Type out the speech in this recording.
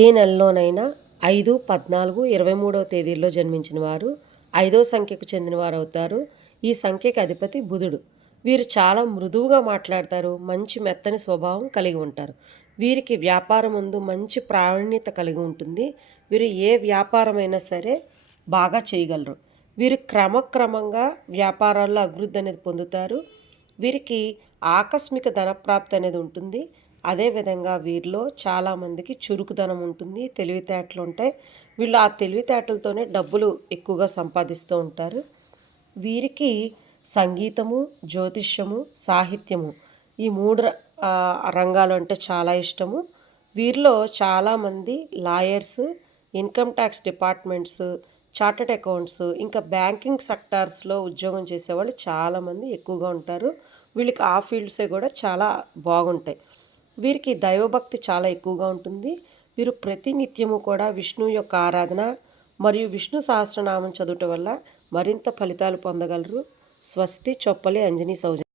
ఏ నెలలోనైనా ఐదు పద్నాలుగు ఇరవై మూడవ తేదీల్లో జన్మించిన వారు ఐదో సంఖ్యకు చెందినవారు అవుతారు. ఈ సంఖ్యకి అధిపతి బుధుడు. వీరు చాలా మృదువుగా మాట్లాడతారు మంచి మెత్తని స్వభావం కలిగి ఉంటారు. వీరికి వ్యాపారం ముందు మంచి ప్రావీణ్యత కలిగి ఉంటుంది. వీరు ఏ వ్యాపారమైనా సరే బాగా చేయగలరు. వీరు క్రమక్రమంగా వ్యాపారాల్లో అభివృద్ధి అనేది పొందుతారు. వీరికి ఆకస్మిక ధనప్రాప్తి అనేది ఉంటుంది. అదేవిధంగా వీరిలో చాలామందికి చురుకుదనం ఉంటుంది. తెలివితేటలు ఉంటాయి. వీళ్ళు ఆ తెలివితేటలతోనే డబ్బులు ఎక్కువగా సంపాదిస్తూ ఉంటారు. వీరికి సంగీతము జ్యోతిష్యము సాహిత్యము ఈ మూడు రంగాలు అంటే చాలా ఇష్టము. వీరిలో చాలామంది lawyers income tax departments chartered accounts ఇంకా బ్యాంకింగ్ సెక్టార్స్లో ఉద్యోగం చేసేవాళ్ళు చాలామంది ఎక్కువగా ఉంటారు. వీళ్ళకి ఆ ఫీల్డ్సే కూడా చాలా బాగుంటాయి. వీరికి దైవభక్తి చాలా ఎక్కువగా ఉంటుంది. వీరు ప్రతినిత్యము కూడా విష్ణువు యొక్క ఆరాధన మరియు విష్ణు సహస్రనామం చదువుట వల్ల మరింత ఫలితాలు పొందగలరు. స్వస్తి చొప్పలి అంజనీ సౌజన్య.